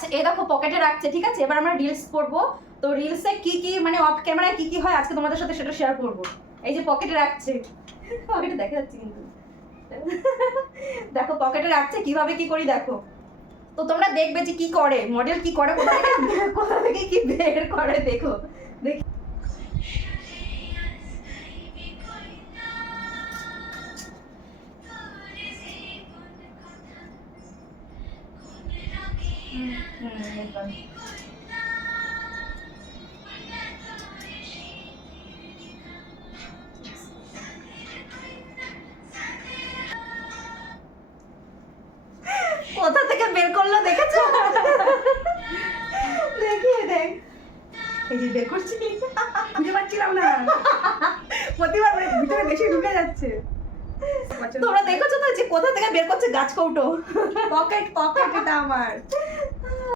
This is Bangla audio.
আচ্ছা এই দেখো পকেটে রাখছে, ঠিক আছে? এবার আমরা রিলস করব। তো রিলসে কি কি মানে অফ ক্যামেরায় কি কি হয় আজকে তোমাদের সাথে সেটা শেয়ার করব। এই যে পকেটে রাখছে। পকেটে দেখা যাচ্ছে কিন্তু। দেখো পকেটে রাখছে, কীভাবে কি করি দেখো। তো তোমরা দেখবে যে কি করে মডেল কি করে কোথা থেকে কোথা থেকে কি বের করে, দেখো। দেখি। কোথা থেকে বের করল দেখেছ? দেখিয়ে দেখ। এই যে বের করছি। খুঁজে পাচ্ছিলাম না। প্রতিবার মানে ভিতরে বেশি ঢুকে যাচ্ছে। তোমরা দেখেছ তো যে কোথা থেকে বের করছে গাছ কৌটো? পকেট পকেট এটা আমার।